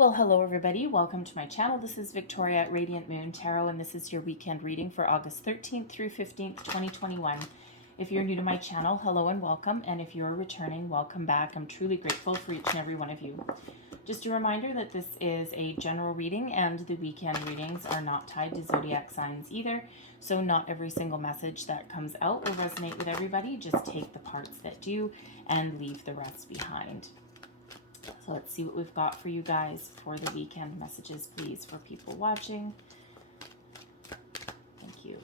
Well, hello everybody. Welcome to my channel. This is Victoria at Radiant Moon Tarot, and this is your weekend reading for August 13th through 15th, 2021. If you're new to my channel, hello and welcome. And if you're returning, welcome back. I'm truly grateful for each and every one of you. Just a reminder that this is a general reading and the weekend readings are not tied to zodiac signs either. So not every single message that comes out will resonate with everybody. Just take the parts that do and leave the rest behind. So let's see what we've got for you guys for the weekend messages, please, for people watching. Thank you.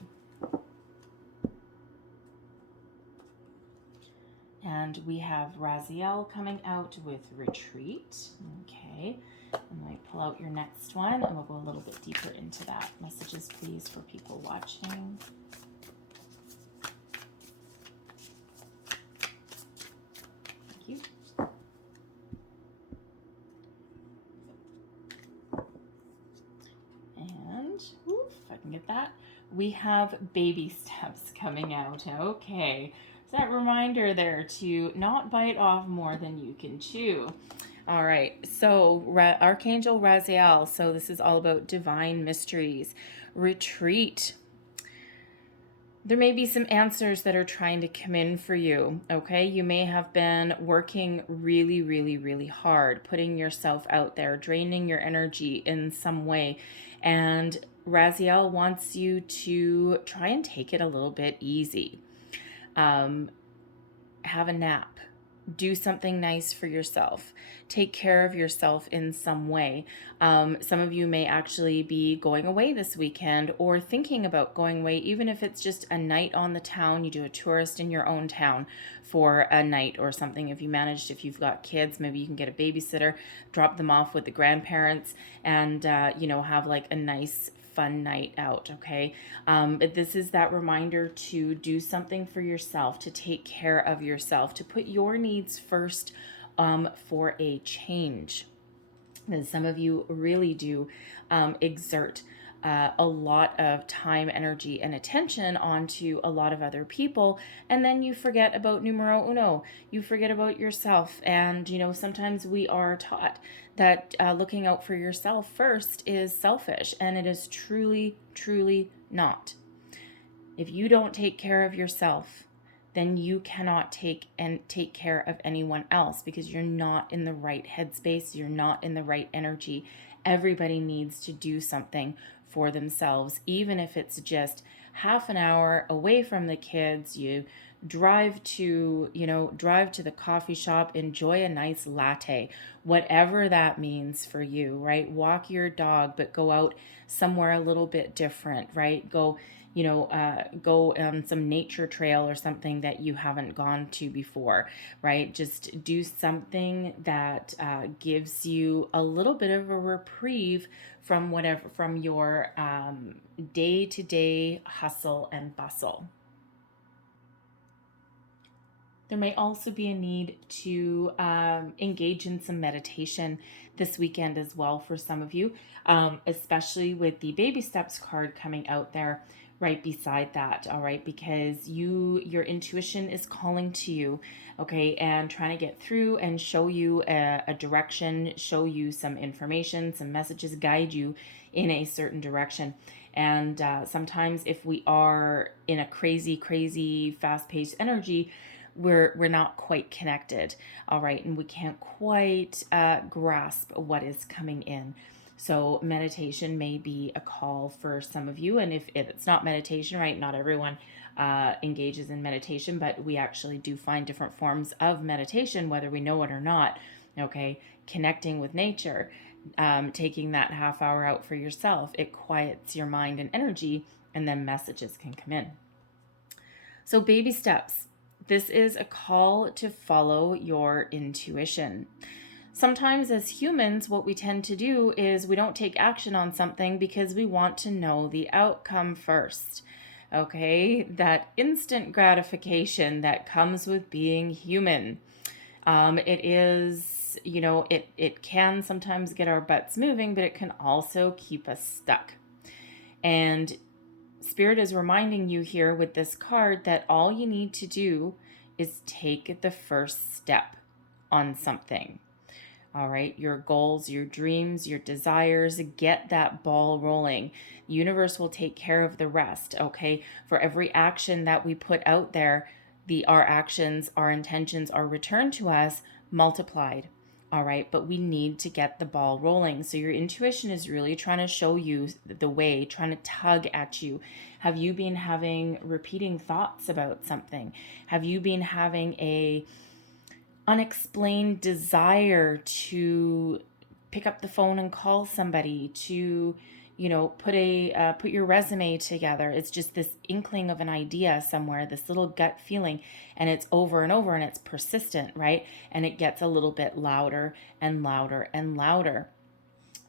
And we have Raziel coming out with Retreat. Okay. I'm going to pull out your next one and we'll go a little bit deeper into that. Messages, please, for people watching. Thank you. If I can get that, we have baby steps coming out. Okay, so that reminder there to not bite off more than you can chew. All right, so Archangel Raziel, so this is all about divine mysteries. Retreat. There may be some answers that are trying to come in for you, okay? You may have been working really, really, really hard, putting yourself out there, draining your energy in some way. And Raziel wants you to try and take it a little bit easy. Have a nap. Do something nice for yourself. Take care of yourself in some way. Some of you may actually be going away this weekend or thinking about going away, even if it's just a night on the town. You do a tourist in your own town for a night or something. If you've got kids, maybe you can get a babysitter, drop them off with the grandparents, and have like a nice fun night out, okay? But this is that reminder to do something for yourself, to take care of yourself, to put your needs first for a change. And some of you really do exert a lot of time, energy, and attention onto a lot of other people, and then you forget about numero uno. You forget about yourself, and sometimes we are taught that looking out for yourself first is selfish, and it is truly, truly not. If you don't take care of yourself, then you cannot take care of anyone else, because you're not in the right headspace, you're not in the right energy. Everybody needs to do something for themselves, even if it's just half an hour away from the kids. You drive to the coffee shop, enjoy a nice latte, whatever that means for you, right? Walk your dog, but go out somewhere a little bit different, right? Go on some nature trail or something that you haven't gone to before, right? Just do something that gives you a little bit of a reprieve from your day-to-day hustle and bustle. There may also be a need to engage in some meditation this weekend as well for some of you, especially with the baby steps card coming out there right beside that, all right, because your intuition is calling to you, okay, and trying to get through and show you a direction, show you some information, some messages, guide you in a certain direction. And sometimes if we are in a crazy, fast-paced energy, we're not quite connected, all right, and we can't quite grasp what is coming in. So meditation may be a call for some of you, and if it's not meditation, right, not everyone engages in meditation, but we actually do find different forms of meditation, whether we know it or not, okay? Connecting with nature, taking that half hour out for yourself, it quiets your mind and energy, and then messages can come in. So baby steps. This is a call to follow your intuition. Sometimes as humans, what we tend to do is we don't take action on something because we want to know the outcome first. Okay, that instant gratification that comes with being human. It is, it can sometimes get our butts moving, but it can also keep us stuck. And Spirit is reminding you here with this card that all you need to do is take the first step on something. All right, your goals, your dreams, your desires, get that ball rolling. The universe will take care of the rest, okay? For every action that we put out there, our actions, our intentions are returned to us multiplied. All right, but we need to get the ball rolling. So your intuition is really trying to show you the way, trying to tug at you. Have you been having repeating thoughts about something? Have you been having a unexplained desire to pick up the phone and call somebody, to put your resume together? It's just this inkling of an idea somewhere, this little gut feeling, and it's over and over, and it's persistent, right? And it gets a little bit louder and louder and louder.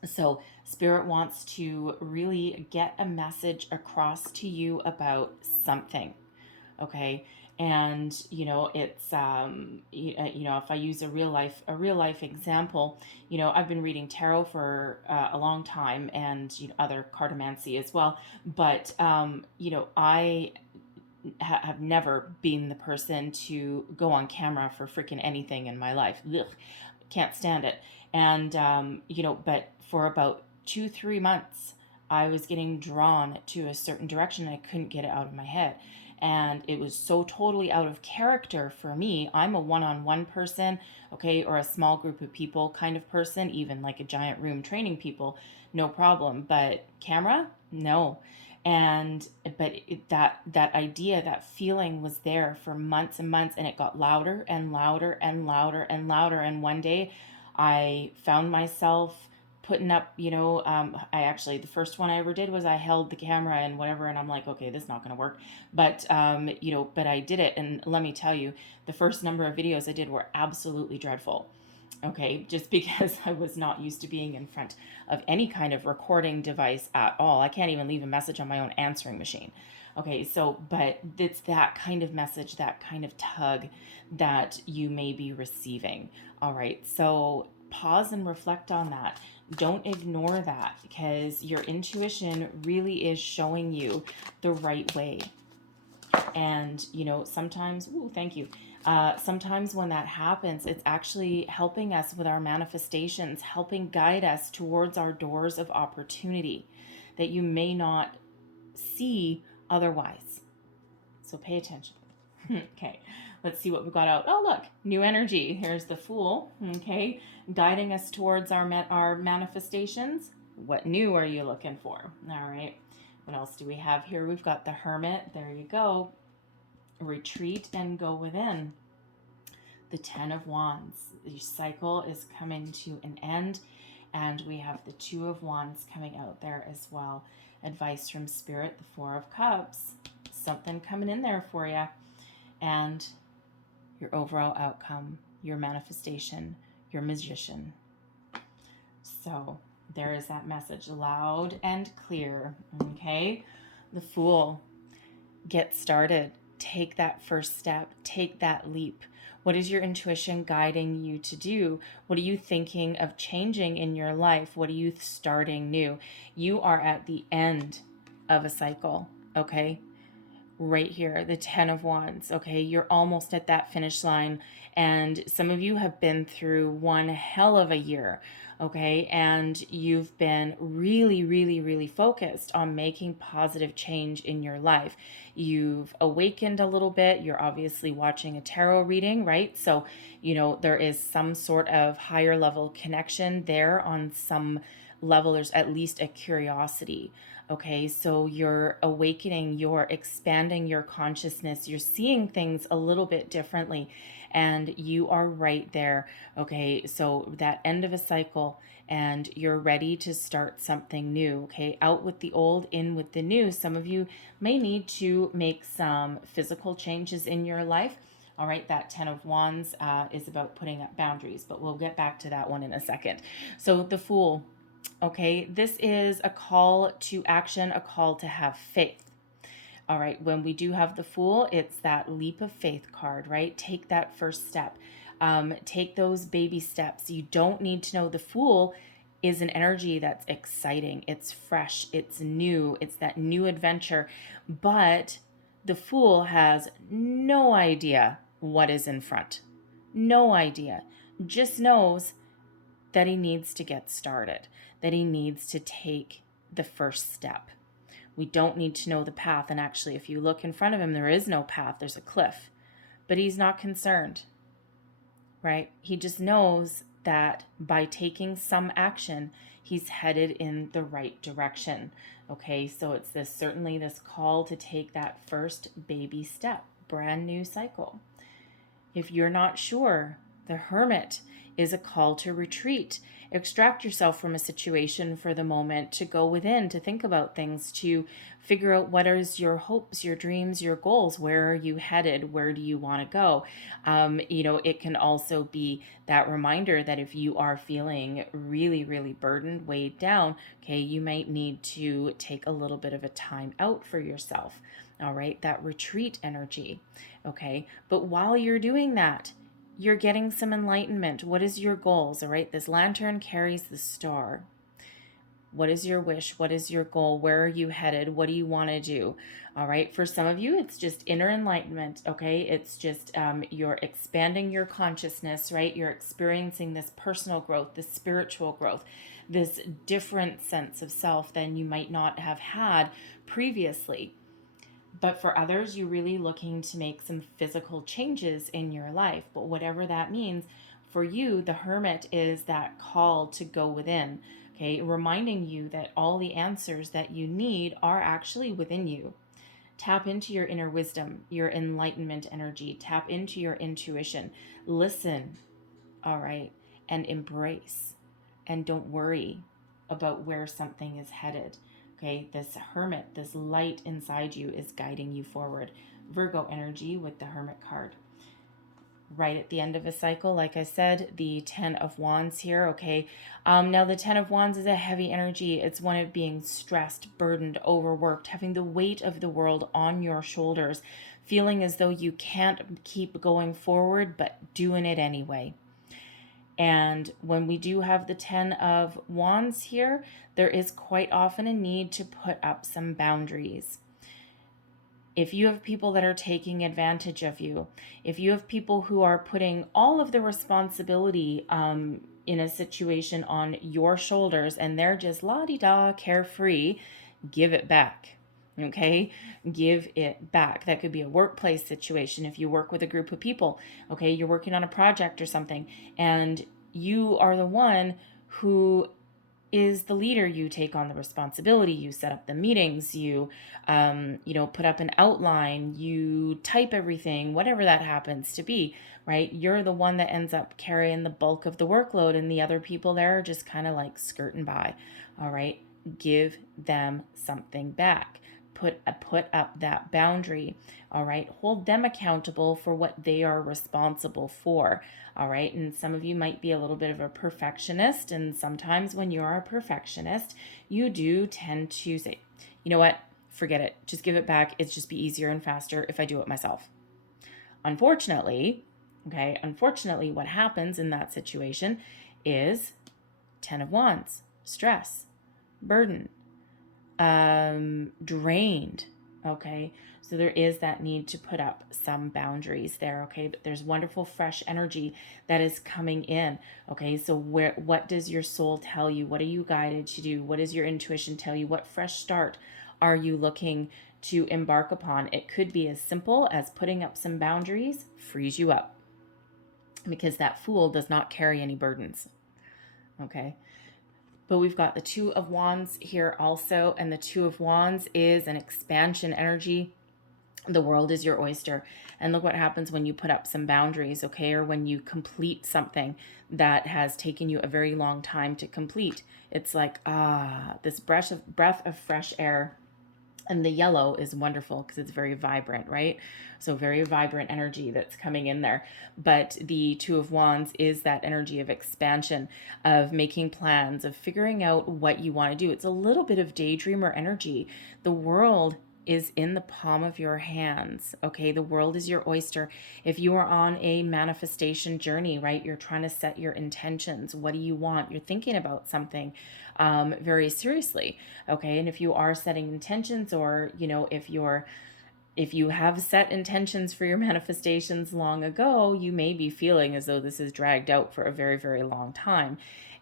So spirit wants to really get a message across to you about something, okay? And it's if I use a real life example, I've been reading tarot for a long time, and other cartomancy as well, but I have never been the person to go on camera for freaking anything in my life. Ugh, can't stand it. And but for about 2-3 months, I was getting drawn to a certain direction, and I couldn't get it out of my head. And it was so totally out of character for me. I'm a one-on-one person, okay, or a small group of people kind of person, even like a giant room training people, no problem. But camera, no. That idea, that feeling was there for months and months, and it got louder and louder and louder and louder. And one day I found myself putting up, I actually, the first one I ever did was I held the camera and whatever, and I'm like, okay, this is not going to work. But, but I did it. And let me tell you, the first number of videos I did were absolutely dreadful. Okay, just because I was not used to being in front of any kind of recording device at all. I can't even leave a message on my own answering machine. Okay, so, but it's that kind of message, that kind of tug that you may be receiving. All right, so pause and reflect on that. Don't ignore that, because your intuition really is showing you the right way. And, sometimes, ooh, thank you. Sometimes when that happens, it's actually helping us with our manifestations, helping guide us towards our doors of opportunity that you may not see otherwise. So pay attention. Okay, let's see what we got out. Oh, look, new energy. Here's the Fool, okay, guiding us towards our manifestations. What new are you looking for? All right, what else do we have here? We've got the Hermit. There you go. Retreat and go within. The Ten of Wands. The cycle is coming to an end, and we have the Two of Wands coming out there as well. Advice from Spirit, the Four of Cups. Something coming in there for you. And your overall outcome, your manifestation, your magician. So there is that message, loud and clear. Okay, the Fool. Get started. Take that first step. Take that leap. What is your intuition guiding you to do? What are you thinking of changing in your life? What are you starting new? You are at the end of a cycle, okay? Right here, the Ten of Wands, okay? You're almost at that finish line, and some of you have been through one hell of a year, okay? And you've been really, really, really focused on making positive change in your life. You've awakened a little bit. You're obviously watching a tarot reading, right? So, there is some sort of higher level connection there on some level. There's at least a curiosity. Okay, so you're awakening, you're expanding your consciousness, you're seeing things a little bit differently, and you are right there. Okay, so that end of a cycle, and you're ready to start something new. Okay, out with the old, in with the new. Some of you may need to make some physical changes in your life. All right, that Ten of Wands is about putting up boundaries, but we'll get back to that one in a second. So the Fool. Okay, this is a call to action, a call to have faith. All right, when we do have the Fool, it's that leap of faith card, right? Take that first step. Take those baby steps. You don't need to know. The Fool is an energy that's exciting. It's fresh. It's new. It's that new adventure. But the Fool has no idea what is in front. No idea. Just knows that he needs to get started, that he needs to take the first step. We don't need to know the path. And actually, if you look in front of him, there is no path. There's a cliff. But he's not concerned, right? He just knows that by taking some action, he's headed in the right direction. Okay, so it's certainly this call to take that first baby step, brand new cycle. If you're not sure, the Hermit is a call to retreat. Extract yourself from a situation for the moment, to go within, to think about things, to figure out what is your hopes, your dreams, your goals. Where are you headed? Where do you want to go? It can also be that reminder that if you are feeling really, really burdened, weighed down, okay, you might need to take a little bit of a time out for yourself. All right, that retreat energy. Okay, but while you're doing that, you're getting some enlightenment. What is your goals? All right, this lantern carries the star. What is your wish? What is your goal? Where are you headed? What do you want to do? All right, for some of you, it's just inner enlightenment. Okay, it's just you're expanding your consciousness, right? You're experiencing this personal growth, this spiritual growth, this different sense of self than you might not have had previously. But for others, you're really looking to make some physical changes in your life. But whatever that means, for you, the Hermit is that call to go within, okay? Reminding you that all the answers that you need are actually within you. Tap into your inner wisdom, your enlightenment energy. Tap into your intuition. Listen, all right? And embrace. And don't worry about where something is headed. Okay, this Hermit, this light inside you is guiding you forward. Virgo energy with the Hermit card. Right at the end of a cycle, like I said, the 10 of Wands here, okay? Now, the 10 of Wands is a heavy energy. It's one of being stressed, burdened, overworked, having the weight of the world on your shoulders, feeling as though you can't keep going forward, but doing it anyway. And when we do have the 10 of Wands here, there is quite often a need to put up some boundaries. If you have people that are taking advantage of you, if you have people who are putting all of the responsibility in a situation on your shoulders and they're just la-di-da, carefree, give it back. Okay, give it back. That could be a workplace situation. If you work with a group of people, okay, you're working on a project or something, and you are the one who is the leader. You take on the responsibility. You set up the meetings. You, put up an outline. You type everything, whatever that happens to be, right? You're the one that ends up carrying the bulk of the workload, and the other people there are just kind of like skirting by. All right, give them something back. Put up that boundary. All right, hold them accountable for what they are responsible for. All right, and some of you might be a little bit of a perfectionist, and sometimes when you're a perfectionist, you do tend to say, you know what, forget it, just give it back. It's just be easier and faster if I do it myself. Unfortunately, what happens in that situation is 10 of Wands, stress, burden, drained. Okay, so there is that need to put up some boundaries there. Okay, but there's wonderful fresh energy that is coming in. Okay, so what does your soul tell you? What are you guided to do? What does your intuition tell you? What fresh start are you looking to embark upon? It could be as simple as putting up some boundaries frees you up, because that Fool does not carry any burdens. Okay, but we've got the 2 of Wands here also, and the 2 of Wands is an expansion energy. The world is your oyster. And look what happens when you put up some boundaries, okay, or when you complete something that has taken you a very long time to complete. It's like, this breath of fresh air. And the yellow is wonderful because it's very vibrant, right? So very vibrant energy that's coming in there. But the 2 of Wands is that energy of expansion, of making plans, of figuring out what you want to do. It's a little bit of daydreamer energy. The world is in the palm of your hands, okay? The world is your oyster. If you are on a manifestation journey, right, you're trying to set your intentions. What do you want? You're thinking about something very seriously, okay? And if you are setting intentions, or, if you have set intentions for your manifestations long ago, you may be feeling as though this is dragged out for a very, very long time.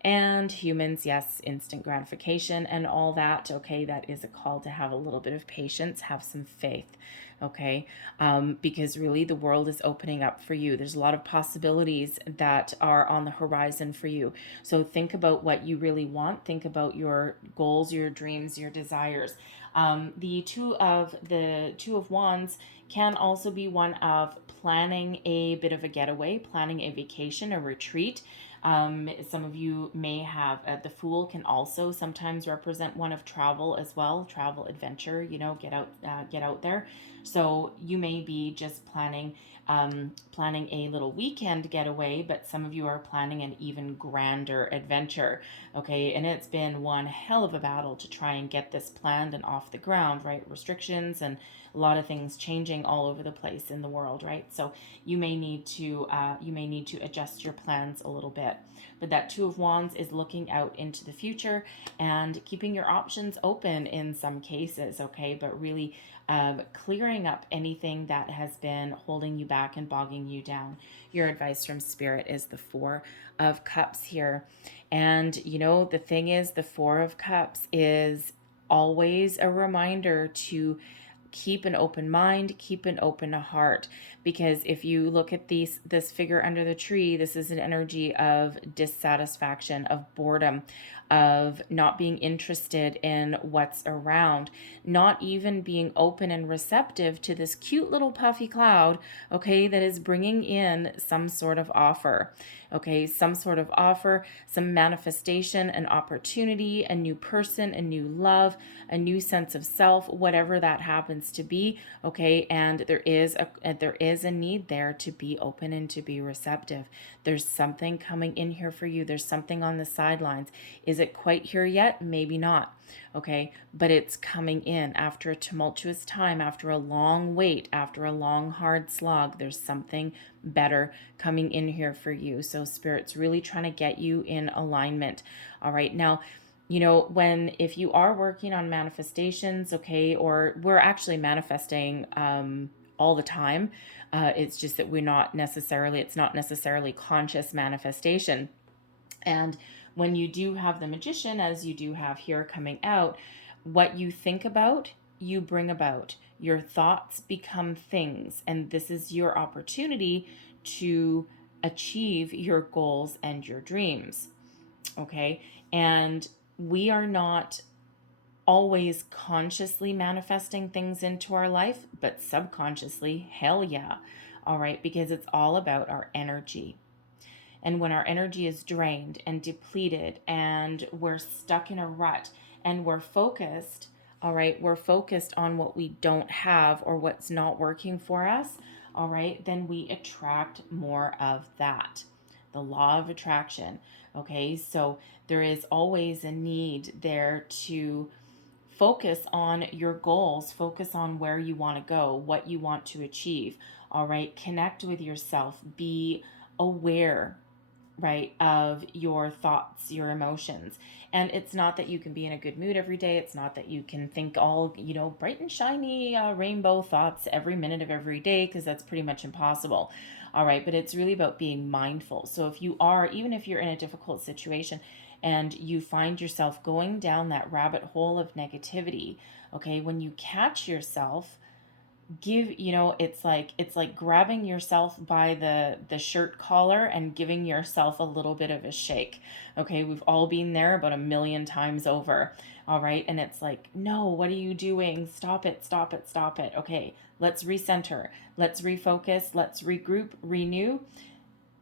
And humans, yes, instant gratification and all that. Okay, that is a call to have a little bit of patience, have some faith. Okay, because really the world is opening up for you. There's a lot of possibilities that are on the horizon for you. So think about what you really want. Think about your goals, your dreams, your desires. The two of wands can also be one of planning a bit of a getaway, planning a vacation, a retreat. Some of you may have the Fool can also sometimes represent one of travel as well, travel, adventure. Get out there. So you may be just planning a little weekend getaway, but some of you are planning an even grander adventure. Okay, and it's been one hell of a battle to try and get this planned and off the ground, right? Restrictions and a lot of things changing all over the place in the world, right? So you may need to adjust your plans a little bit. But that Two of Wands is looking out into the future and keeping your options open in some cases, okay? But really clearing up anything that has been holding you back and bogging you down. Your advice from Spirit is the Four of Cups here. And the thing is, the Four of Cups is always a reminder to keep an open mind, keep an open heart, because if you look at this figure under the tree, this is an energy of dissatisfaction, of boredom, of not being interested in what's around, not even being open and receptive to this cute little puffy cloud, okay, that is bringing in some sort of offer, okay, some sort of offer, some manifestation, an opportunity, a new person, a new love, a new sense of self, whatever that happens to be, okay, and there is a need there to be open and to be receptive. There's something coming in here for you. There's something on the sidelines. Is it quite here yet? Maybe not. Okay, but it's coming in after a tumultuous time, after a long wait, after a long hard slog. There's something better coming in here for you. So Spirit's really trying to get you in alignment. All right, now, if you are working on manifestations, okay, or we're actually manifesting all the time, it's just that it's not necessarily conscious manifestation. And when you do have the Magician, as you do have here coming out, what you think about, you bring about. Your thoughts become things, and this is your opportunity to achieve your goals and your dreams. Okay, and we are not always consciously manifesting things into our life, but subconsciously, hell yeah. All right, because it's all about our energy. And when our energy is drained and depleted and we're stuck in a rut and we're focused, all right, we're focused on what we don't have or what's not working for us, all right, then we attract more of that. The law of attraction. Okay, so there is always a need there to focus on your goals, focus on where you want to go, what you want to achieve. All right, connect with yourself, be aware, right, of your thoughts, your emotions. And it's not that you can be in a good mood every day. It's not that you can think all, bright and shiny rainbow thoughts every minute of every day, because that's pretty much impossible. All right, but it's really about being mindful. So even if you're in a difficult situation and you find yourself going down that rabbit hole of negativity, okay, when you catch yourself, it's like grabbing yourself by the shirt collar and giving yourself a little bit of a shake. Okay, we've all been there about 1,000,000 times over. All right, and it's like, no, what are you doing? Stop it. Okay, let's recenter, let's refocus, let's regroup, renew.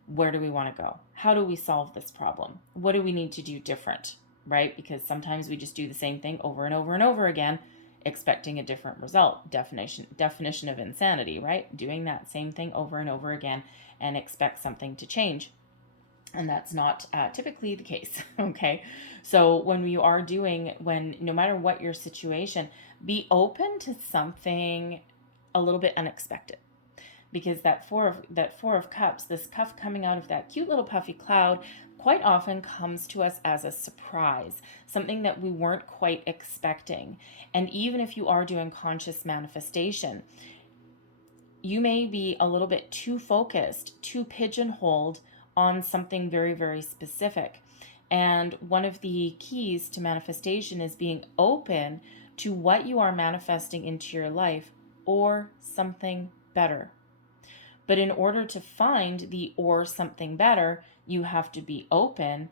Where do we want to go? How do we solve this problem? What do we need to do different? Right, because sometimes we just do the same thing over and over and over again, expecting a different result. Definition of insanity, right? Doing that same thing over and over again and expect something to change. And that's not typically the case. Okay, so no matter what your situation, be open to something a little bit unexpected, because that four of cups, this cuff coming out of that cute little puffy cloud, quite often comes to us as a surprise, something that we weren't quite expecting. And even if you are doing conscious manifestation, you may be a little bit too focused, too pigeonholed on something very, very specific. And one of the keys to manifestation is being open to what you are manifesting into your life or something better. But in order to find the or something better, you have to be open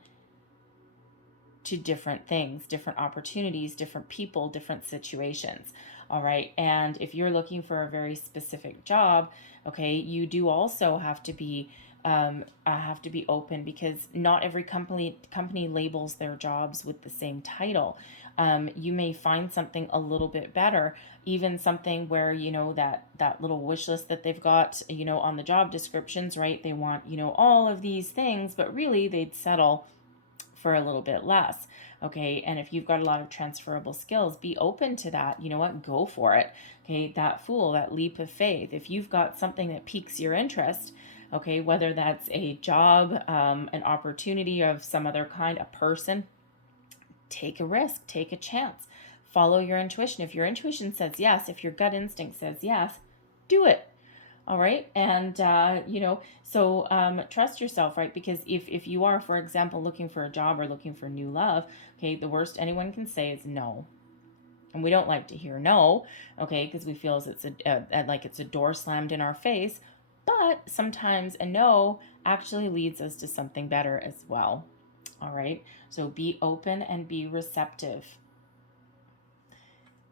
to different things, different opportunities, different people, different situations. All right. And if you're looking for a very specific job, okay, you do also have to be open, because not every company labels their jobs with the same title. You may find something a little bit better, even something where, that little wish list that they've got, on the job descriptions, right? They want, all of these things, but really they'd settle for a little bit less. Okay. And if you've got a lot of transferable skills, be open to that. You know what? Go for it. Okay. That leap of faith. If you've got something that piques your interest, okay, whether that's a job, an opportunity of some other kind, a person, take a risk, take a chance, follow your intuition. If your intuition says yes, if your gut instinct says yes, do it. All right. And, trust yourself, right? Because if you are, for example, looking for a job or looking for new love, okay, the worst anyone can say is no. And we don't like to hear no, okay, because we feel as it's like it's a door slammed in our face. But sometimes a no actually leads us to something better as well. All right. So be open and be receptive.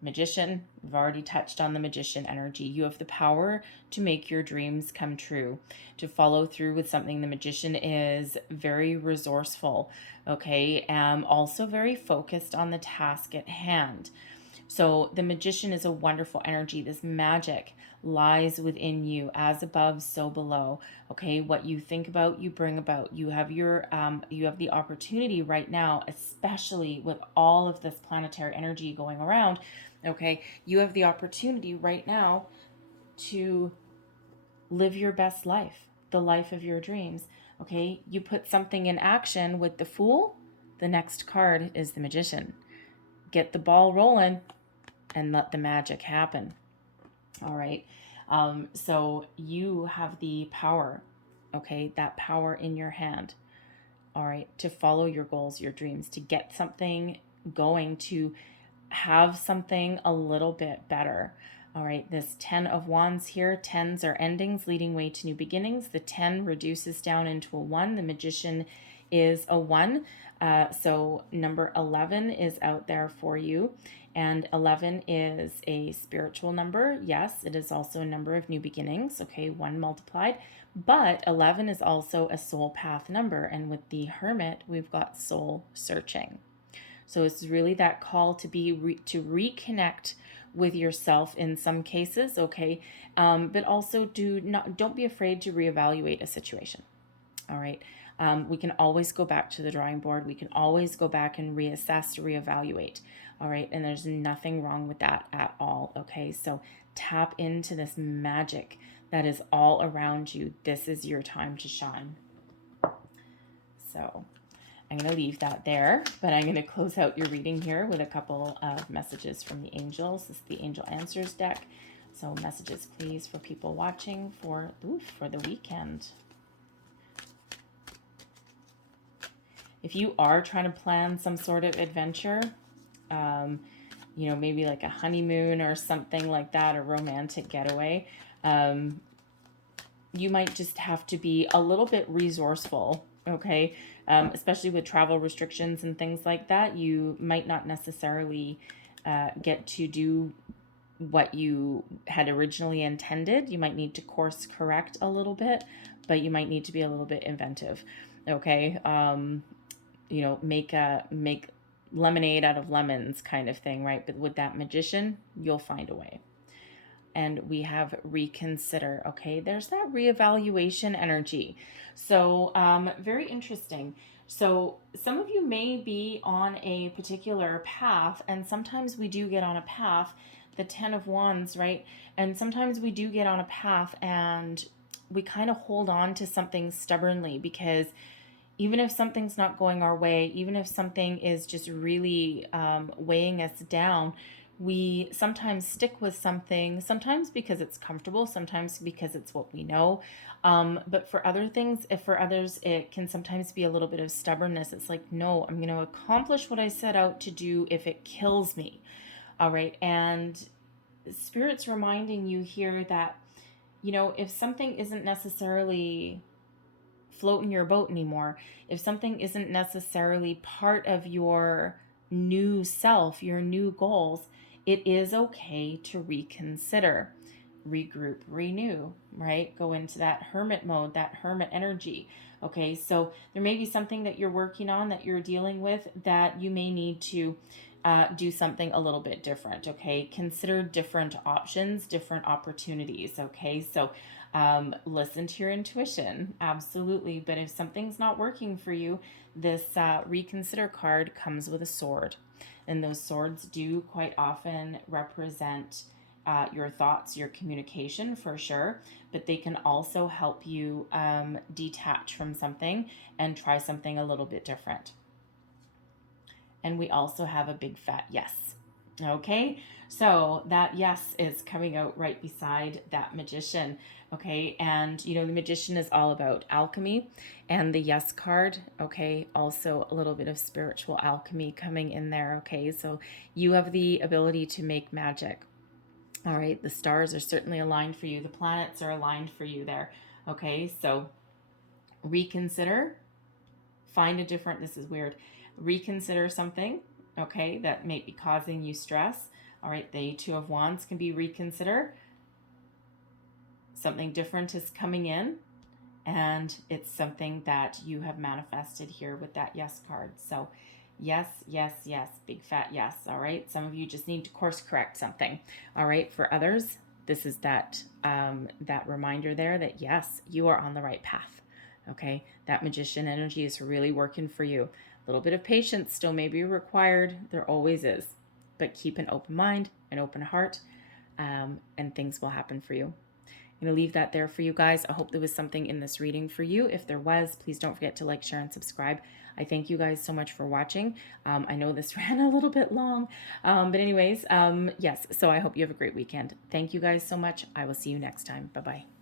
Magician, we've already touched on the magician energy. You have the power to make your dreams come true, to follow through with something. The magician is very resourceful, okay, also very focused on the task at hand. So the magician is a wonderful energy. This magic lies within you, as above, so below. Okay, what you think about, you bring about. You have the opportunity right now, especially with all of this planetary energy going around. Okay, you have the opportunity right now to live your best life, the life of your dreams. Okay, you put something in action with the Fool, the next card is the Magician. Get the ball rolling and let the magic happen. All right, so you have the power, okay, that power in your hand, all right, to follow your goals, your dreams, to get something going, to have something a little bit better. All right, this 10 of Wands here, 10s are endings leading way to new beginnings. The 10 reduces down into a 1. The Magician is a 1. So number 11 is out there for you. And 11 is a spiritual number. Yes, it is also a number of new beginnings. Okay, 1 multiplied. But 11 is also a soul path number. And with the Hermit, we've got soul searching. So it's really that call to to reconnect with yourself in some cases, okay? But also don't be afraid to reevaluate a situation. All right. We can always go back to the drawing board. We can always go back and reassess, reevaluate. All right. And there's nothing wrong with that at all. Okay. So tap into this magic that is all around you. This is your time to shine. So I'm going to leave that there, but I'm going to close out your reading here with a couple of messages from the angels. This is the Angel Answers deck. So messages, please, for people watching for the weekend. If you are trying to plan some sort of adventure, maybe like a honeymoon or something like that, a romantic getaway, you might just have to be a little bit resourceful, okay? Especially with travel restrictions and things like that, you might not necessarily get to do what you had originally intended. You might need to course correct a little bit, but you might need to be a little bit inventive, okay? Make lemonade out of lemons kind of thing, right? But with that Magician, you'll find a way. And we have reconsider, okay? There's that reevaluation energy. So very interesting. So some of you may be on a particular path, and sometimes we do get on a path, the 10 of Wands, right? And sometimes we do get on a path and we kind of hold on to something stubbornly, because even if something's not going our way, even if something is just really weighing us down, we sometimes stick with something, sometimes because it's comfortable, sometimes because it's what we know. But for other things, if for others, it can sometimes be a little bit of stubbornness. It's like, no, I'm going to accomplish what I set out to do if it kills me. All right. And Spirit's reminding you here that, if something isn't necessarily floating your boat anymore, if something isn't necessarily part of your new self, your new goals, it is okay to reconsider, regroup, renew, right? Go into that hermit mode, that hermit energy. Okay, so there may be something that you're working on, that you're dealing with, that you may need to do something a little bit different. Okay, consider different options, different opportunities. Okay, so listen to your intuition, absolutely. But if something's not working for you, this reconsider card comes with a sword, and those swords do quite often represent your thoughts, your communication, for sure, but they can also help you detach from something and try something a little bit different. And we also have a big fat yes. Okay, so that yes is coming out right beside that Magician. Okay, and the Magician is all about alchemy, and the yes card, okay, also a little bit of spiritual alchemy coming in there. Okay, so you have the ability to make magic. All right, the stars are certainly aligned for you, the planets are aligned for you there. Okay, so reconsider, find a different, this is weird, reconsider something, okay, that may be causing you stress. All right, the Two of Wands can be reconsider. Something different is coming in, and it's something that you have manifested here with that yes card. So yes, yes, yes, big fat yes. All right, some of you just need to course correct something. All right, for others, this is that that reminder there that yes, you are on the right path. Okay, that Magician energy is really working for you. A little bit of patience still may be required. There always is. But keep an open mind, an open heart, and things will happen for you. I'm going to leave that there for you guys. I hope there was something in this reading for you. If there was, please don't forget to like, share, and subscribe. I thank you guys so much for watching. I know this ran a little bit long, but anyways, yes, so I hope you have a great weekend. Thank you guys so much. I will see you next time. Bye-bye.